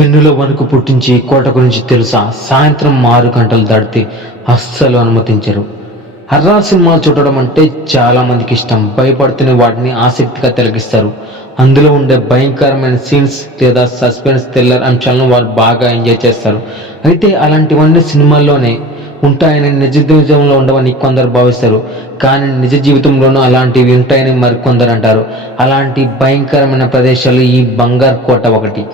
వెన్నులో వణుకు పుట్టించి కోట గురించి తెలుసా? సాయంత్రం 6 గంటలు దాటితే అస్సలు అనుమతించరు. హర్రర్ సినిమాలు చూడడం అంటే చాలా మందికి ఇష్టం. భయపడుతున్న వాటిని ఆసక్తిగా తిలకిస్తారు. అందులో ఉండే భయంకరమైన సీన్స్ లేదా సస్పెన్స్ థ్రిల్లర్ అంశాలను వారు బాగా ఎంజాయ్ చేస్తారు. అయితే అలాంటివన్నీ సినిమాల్లోనే ఉంటాయని నిజ జీవితంలో ఉండవని కొందరు భావిస్తారు. కానీ నిజ జీవితంలోనూ అలాంటివి ఉంటాయని మరికొందరు అంటారు. అలాంటి భయంకరమైన ప్రదేశాలు ఈ బంగారు కోట ఒకటి.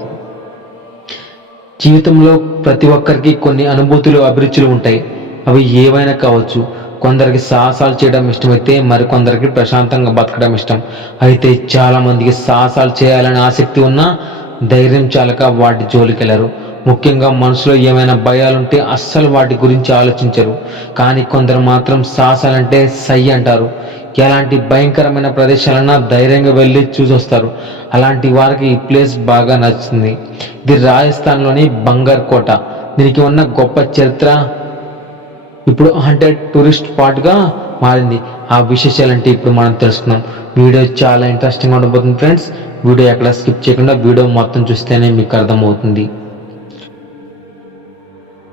జీవితంలో ప్రతి ఒక్కరికి కొన్ని అనుభూతులు, అభిరుచులు ఉంటాయి. అవి ఏవైనా కావచ్చు. కొందరికి సాహసాలు చేయడం ఇష్టమైతే మరికొందరికి ప్రశాంతంగా బతకడం ఇష్టం. అయితే చాలా మందికి సాహసాలు చేయాలని ఆసక్తి ఉన్నా ధైర్యం చాలక వాటి జోలికెళ్లరు. ముఖ్యంగా మనసులో ఏమైనా భయాలుంటే అస్సలు వాటి గురించి ఆలోచించరు. కానీ కొందరు మాత్రం సాహసాలంటే సై అంటారు. ఎలాంటి భయంకరమైన ప్రదేశాలన్నా ధైర్యంగా వెళ్ళి చూసొస్తారు. అలాంటి వారికి ఈ ప్లేస్ బాగా నచ్చుతుంది. ఇది రాజస్థాన్లోని బంగార్ కోట. దీనికి ఉన్న గొప్ప చరిత్ర ఇప్పుడు టూరిస్ట్ స్పాట్గా మారింది. ఆ విశేషాలంటే ఇప్పుడు మనం తెలుసుకుందాం. వీడియో చాలా ఇంట్రెస్టింగ్గా ఉండబోతుంది ఫ్రెండ్స్. వీడియో ఎక్కడ స్కిప్ చేయకుండా వీడియో మొత్తం చూస్తేనే మీకు అర్థమవుతుంది.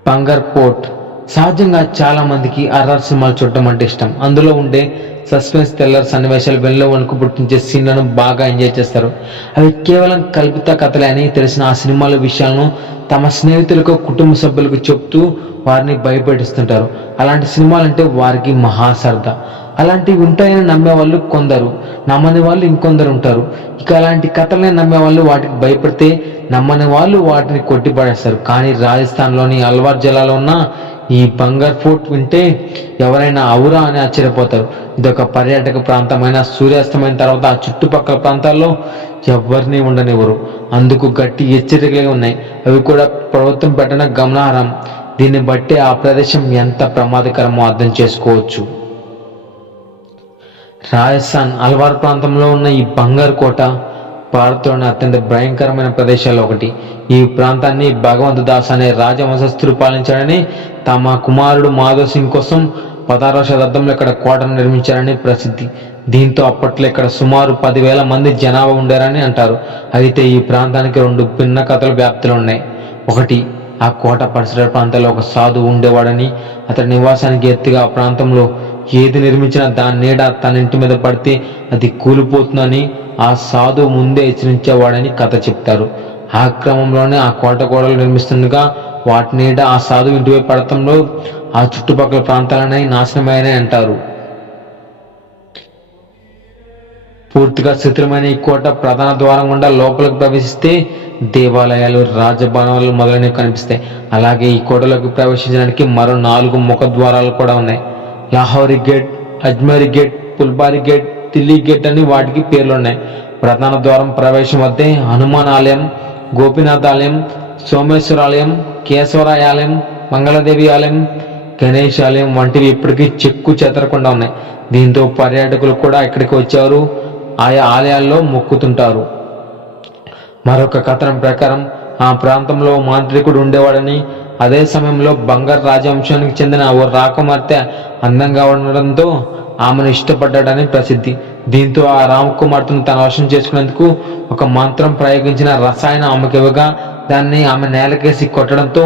బంగార్ ఫోర్ట్ సహజంగా చాలా మందికి హర్రర్ సినిమాలు చూడటం అంటే ఇష్టం. అందులో ఉండే సస్పెన్స్ థ్రిల్లర్ సన్నివేశాలు, వెన్నులో వణుకు పుట్టించే సీన్లను బాగా ఎంజాయ్ చేస్తారు. అవి కేవలం కల్పిత కథలే అని తెలిసిన ఆ సినిమాల విషయాలను తమ స్నేహితులకు, కుటుంబ సభ్యులకు చెప్తూ వారిని భయపెట్టిస్తుంటారు. అలాంటి సినిమాలంటే వారికి మహాసరదా. అలాంటివి ఉంటాయని నమ్మేవాళ్ళు కొందరు, నమ్మని వాళ్ళు ఇంకొందరు ఉంటారు. ఇక అలాంటి కథలనే నమ్మేవాళ్ళు వాటికి భయపడితే, నమ్మని వాళ్ళు వాటిని కొట్టిపడేస్తారు. కానీ రాజస్థాన్లోని అల్వార్ జిల్లాలో ఉన్న ఈ బంగార్ ఫోర్ట్ వింటే ఎవరైనా అవురా అని ఆశ్చర్యపోతారు. ఇదొక పర్యాటక ప్రాంతమైన సూర్యాస్తమైన తర్వాత ఆ చుట్టుపక్కల ప్రాంతాల్లో ఎవరిని ఉండనివ్వరు. అందుకు గట్టి హెచ్చరికలు ఉన్నాయి. అవి కూడా ప్రభుత్వం పెట్టిన గమనార్హం. దీన్ని బట్టి ఆ ప్రదేశం ఎంత ప్రమాదకరమో అర్థం చేసుకోవచ్చు. రాజస్థాన్ అల్వార్ ప్రాంతంలో ఉన్న ఈ బంగారు కోట భారత్లోని అత్యంత భయంకరమైన ప్రదేశాల్లో ఒకటి. ఈ ప్రాంతాన్ని భగవంత్ దాస్ అనే రాజవంశస్థులు పాలించాడని, తమ కుమారుడు మాధవ్ సింగ్ కోసం 16వ శతాబ్దంలో ఇక్కడ కోటను నిర్మించారని ప్రసిద్ధి. దీంతో అప్పట్లో ఇక్కడ సుమారు 10,000 మంది జనాభా ఉండారని అంటారు. అయితే ఈ ప్రాంతానికి 2 భిన్న కథలు వ్యాప్తిలో ఉన్నాయి. ఒకటి, ఆ కోట పరిసర ప్రాంతాల్లో ఒక సాధువు ఉండేవాడని, అతడి నివాసానికి ఎత్తుగా ఆ ప్రాంతంలో ఏది నిర్మించినా దాని నీడ తన ఇంటి మీద పడితే అది కూలిపోతుందని ఆ సాధువు ముందే హెచ్చరించేవాడని కథ చెప్తారు. ఆ క్రమంలోనే ఆ కోట గోడలు నిర్మిస్తుండగా వాటి నీడ ఆ సాధువు ఇంటిపై పడటంలో ఆ చుట్టుపక్కల ప్రాంతాలనే నాశనమైనవి అంటారు. పూర్తిగా శిథిలమైన ఈ కోట ప్రధాన ద్వారం గుండా లోపలికి ప్రవేశిస్తే దేవాలయాలు, రాజభవనాలు మొదలైనవి కనిపిస్తాయి. అలాగే ఈ కోటలోకి ప్రవేశించడానికి మరో 4 ముఖ ద్వారాలు కూడా ఉన్నాయి. Lahori gate, Ajmeri gate, Pulbari gate, Delhi gate అని వాటికి పేర్లున్నాయి. ప్రధాన ద్వారం ప్రవేశం వద్దే హనుమాన్ ఆలయం, గోపీనాథ్ ఆలయం, సోమేశ్వర ఆలయం, కేశవరాయ ఆలయం, మంగళదేవి ఆలయం, గణేష్ ఆలయం వంటివి ఇప్పటికీ చెక్కు చెదరకుండా ఉన్నాయి. దీంతో పర్యాటకులు కూడా ఇక్కడికి వచ్చారు ఆయా ఆలయాల్లో మొక్కుతుంటారు. మరొక కథనం ప్రకారం ఆ ప్రాంతంలో మాంత్రికుడు ఉండేవాడని, అదే సమయంలో బంగారు రాజవంశానికి చెందిన ఓ రాకుమార్తె అందంగా ఉండడంతో ఆమెను ఇష్టపడ్డాడని ప్రసిద్ధి. దీంతో ఆ రామకుమార్తెను తన వశం చేసుకునేందుకు ఒక మంత్రం ప్రయోగించిన రసాయనం ఆమెకు ఇవ్వగా దాన్ని ఆమె నేలకేసి కొట్టడంతో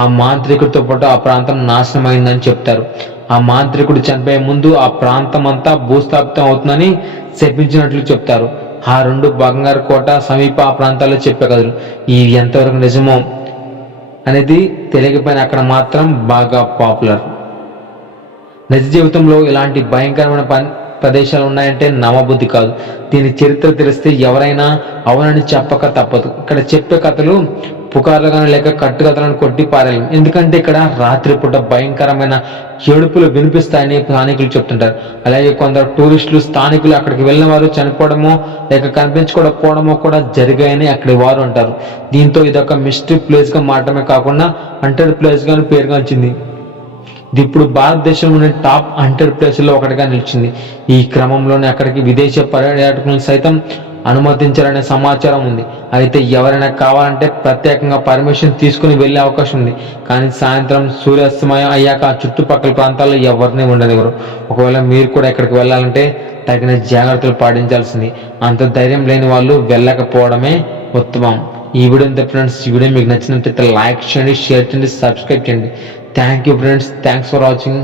ఆ మాంత్రికుడితో పాటు ఆ ప్రాంతం నాశనమైందని చెప్తారు. ఆ మాంత్రికుడు చనిపోయే ముందు ఆ ప్రాంతం అంతా భూస్థాపితం అవుతుందని శపించినట్లు చెప్తారు. ఆ 2 బంగారు కోట సమీప ఆ ప్రాంతాల్లో చెప్పే కథలు ఇవి ఎంతవరకు నిజమో అనేది తెలియకపోయినా అక్కడ మాత్రం బాగా పాపులర్. నిజ జీవితంలో ఇలాంటి భయంకరమైన ప్రదేశాలు ఉన్నాయంటే నమ్మబుద్ధి కాదు. దీని చరిత్ర తెలిస్తే ఎవరైనా అవునని చెప్పక తప్పదు. ఇక్కడ చెప్పే కథలు పుకార్లుగానే లేక కట్టుకథలను కొట్టి పారేయం. ఎందుకంటే ఇక్కడ రాత్రిపూట భయంకరమైన ఏడుపులు వినిపిస్తాయని స్థానికులు చెప్తుంటారు. అలాగే కొందరు టూరిస్టులు, స్థానికులు అక్కడికి వెళ్ళిన వారు చనిపోవడమో లేక కనిపించుకోకపోవడమో కూడా జరిగాయని అక్కడి వారు అంటారు. దీంతో ఇదొక మిస్టరీ ప్లేస్గా మాత్రమే కాకుండా హంటెడ్ ప్లేస్గా పేరుగాంచింది. ఇది ఇప్పుడు భారతదేశంలోని టాప్ 100 ప్లేసుల్లో ఒకటిగా నిలిచింది. ఈ క్రమంలోనే అక్కడికి విదేశీ పర్యాటకులను సైతం అనుమతించాలనే సమాచారం ఉంది. అయితే ఎవరైనా కావాలంటే ప్రత్యేకంగా పర్మిషన్ తీసుకుని వెళ్ళే అవకాశం ఉంది. కానీ సాయంత్రం సూర్యాస్తమయం అయ్యాక ఆ చుట్టుపక్కల ప్రాంతాల్లో ఎవరిని ఉండనివ్వరు. ఒకవేళ మీరు కూడా ఇక్కడికి వెళ్ళాలంటే తగిన జాగ్రత్తలు పాటించాల్సింది. అంత ధైర్యం లేని వాళ్ళు వెళ్ళకపోవడమే ఉత్తమం. ఈ వీడియో అంతే ఫ్రెండ్స్. ఈ వీడియో మీకు నచ్చినట్లయితే లైక్ చేయండి, షేర్ చేయండి, సబ్స్క్రైబ్ చేయండి. Thank you friends. Thanks for watching.